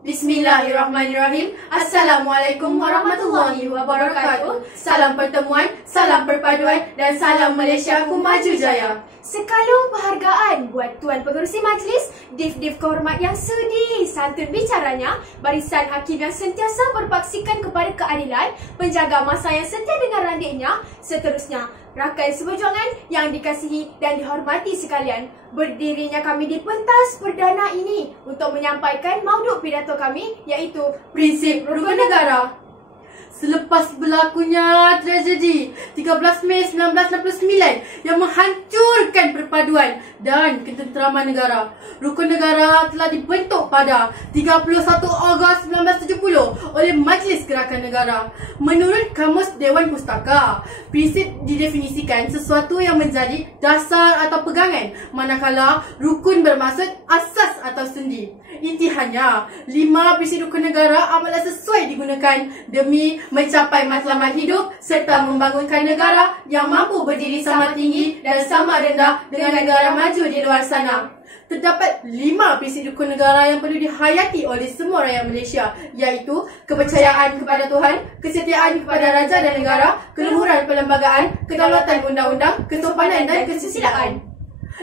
Bismillahirrahmanirrahim. Assalamualaikum warahmatullahi wabarakatuh. Salam pertemuan, salam perpaduan dan salam Malaysiaku maju jaya. Sekalung penghargaan buat Tuan Pengerusi Majlis, Div-Div kehormat yang sudi santun bicaranya, barisan hakim yang sentiasa berpaksikan kepada keadilan, penjaga masa yang setia dengan randiknya, seterusnya rakan seperjuangan yang dikasihi dan dihormati sekalian. Berdirinya kami di pentas perdana ini untuk menyampaikan mauduk pidato kami, iaitu Prinsip Rukun Negara. Selepas berlakunya tragedi 13 Mei 1969 yang menghancurkan perpaduan dan ketenteraman negara, Rukun Negara telah dibentuk pada 31 Ogos 1970 oleh Majlis Gerakan Negara. Menurut Kamus Dewan Pustaka, prinsip didefinisikan sesuatu yang menjadi dasar atau pegangan, manakala rukun bermaksud asas atau sendi. Intihannya, 5 prinsip rukun negara amatlah sesuai digunakan demi mencapai matlamat hidup serta membangunkan negara yang mampu berdiri sama tinggi dan sama rendah dengan negara maju di luar sana. Terdapat 5 prinsip rukun negara yang perlu dihayati oleh semua rakyat Malaysia, iaitu kepercayaan kepada Tuhan, kesetiaan kepada raja dan negara, keluhuran perlembagaan, kedaulatan undang-undang, kesopanan dan kesusilaan.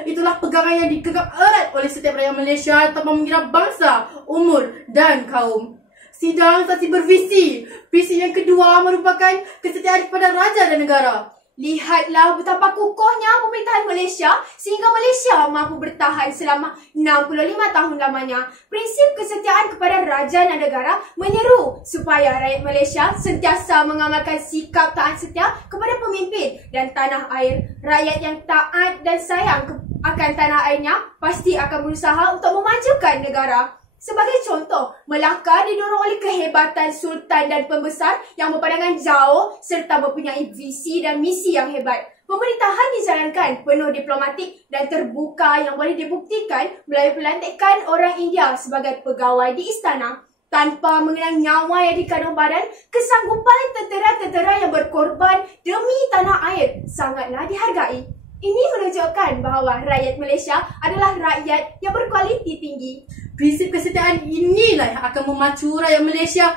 Itulah pegangan yang dipegang erat oleh setiap rakyat Malaysia tanpa mengira bangsa, umur dan kaum. Sidang saksi bervisi. Prinsip yang kedua merupakan kesetiaan kepada raja dan negara. Lihatlah betapa kukuhnya pemerintahan Malaysia sehingga Malaysia mampu bertahan selama 65 tahun lamanya. Prinsip kesetiaan kepada raja dan negara menyeru supaya rakyat Malaysia sentiasa mengamalkan sikap taat setia kepada pemimpin dan tanah air. Rakyat yang taat dan sayang akan tanah airnya pasti akan berusaha untuk memajukan negara. Sebagai contoh, Melaka didorong oleh kehebatan sultan dan pembesar yang berpandangan jauh serta mempunyai visi dan misi yang hebat. Pemerintahan dijalankan penuh diplomatik dan terbuka yang boleh dibuktikan melalui pelantikan orang India sebagai pegawai di istana. Tanpa mengenang nyawa yang dikandung badan, kesanggupan tentera-tentera yang berkorban demi tanah air sangatlah dihargai. Ini menunjukkan bahawa rakyat Malaysia adalah rakyat yang berkualiti tinggi. Prinsip kesetiaan inilah yang akan memacu rakyat Malaysia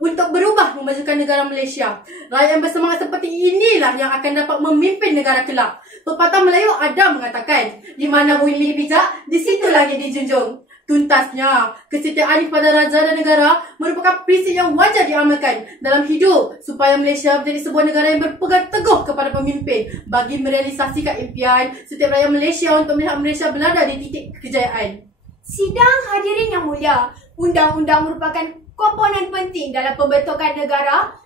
untuk berubah memajukan negara Malaysia. Rakyat yang bersemangat seperti inilah yang akan dapat memimpin negara kelak. Pepatah Melayu ada mengatakan, di mana bumi bijak, di situ langit dijunjung. Tuntasnya, kesetiaan kepada raja dan negara merupakan prinsip yang wajar diamalkan dalam hidup supaya Malaysia menjadi sebuah negara yang berpegang teguh kepada pemimpin bagi merealisasikan impian setiap rakyat Malaysia untuk melihat Malaysia berada di titik kejayaan. Sidang hadirin yang mulia, undang-undang merupakan komponen penting dalam pembentukan negara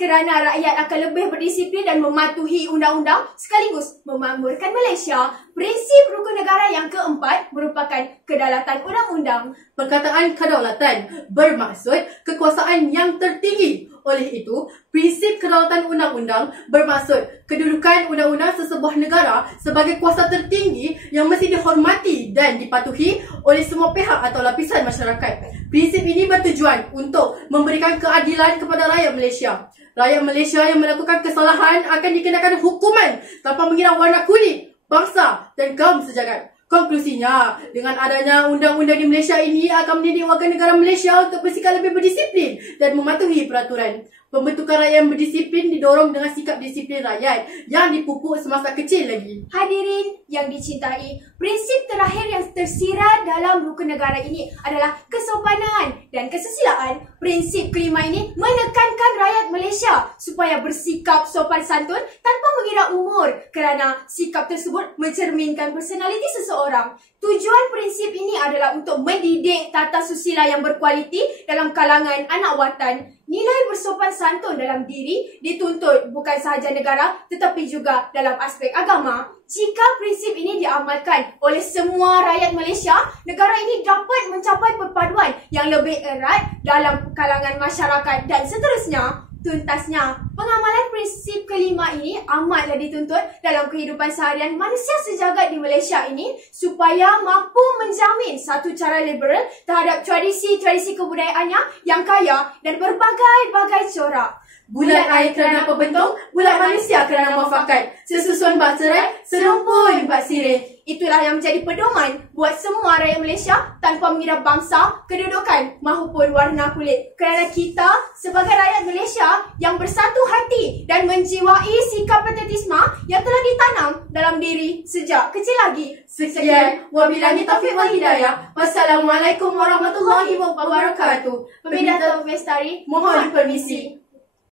kerana rakyat akan lebih berdisiplin dan mematuhi undang-undang sekaligus memakmurkan Malaysia. Prinsip rukun negara yang keempat merupakan kedaulatan undang-undang. Perkataan kedaulatan bermaksud kekuasaan yang tertinggi. Oleh itu, prinsip kedaulatan undang-undang bermaksud kedudukan undang-undang sesebuah negara sebagai kuasa tertinggi yang mesti dihormati dan dipatuhi oleh semua pihak atau lapisan masyarakat. Prinsip ini bertujuan untuk memberikan keadilan kepada rakyat Malaysia. Rakyat Malaysia yang melakukan kesalahan akan dikenakan hukuman tanpa mengira warna kulit, bangsa dan kaum sejagat. Konklusinya, dengan adanya undang-undang di Malaysia ini akan mendidik warga negara Malaysia untuk bersikap lebih berdisiplin dan mematuhi peraturan. Pembentukan rakyat yang berdisiplin didorong dengan sikap disiplin rakyat yang dipupuk semasa kecil lagi. Hadirin yang dicintai, prinsip terakhir yang tersirat dalam rukun negara ini adalah kesopanan dan kesusilaan. Prinsip kelima ini menekankan rakyat Malaysia supaya bersikap sopan santun tanpa mengira umur kerana sikap tersebut mencerminkan personaliti seseorang. Tujuan prinsip ini adalah untuk mendidik tata susila yang berkualiti dalam kalangan anak watan. Nilai bersopan santun dalam diri dituntut bukan sahaja negara tetapi juga dalam aspek agama. Jika prinsip ini diamalkan oleh semua rakyat Malaysia, negara ini dapat mencapai perpaduan yang lebih erat dalam kalangan masyarakat dan seterusnya. Tuntasnya, pengamalan prinsip kelima ini amatlah dituntut dalam kehidupan seharian manusia sejagat di Malaysia ini supaya mampu menjamin satu cara liberal terhadap tradisi-tradisi kebudayaannya yang kaya dan berbagai-bagai corak. Bulat air kerana pembentuk, bulat manusia kerana muafakat. Sesusun bak cerai, serumpun bak sirih. Itulah yang menjadi pedoman buat semua rakyat Malaysia tanpa mengira bangsa, kedudukan mahupun warna kulit. Kerana kita sebagai rakyat Malaysia yang bersatu hati dan menjiwai sikap patriotisme yang telah ditanam dalam diri sejak kecil lagi. Sekian, wabillahi taufiq wal hidayah. Wassalamualaikum warahmatullahi wabarakatuh. Pemindah Taufiq Bestari, Mohon permisi.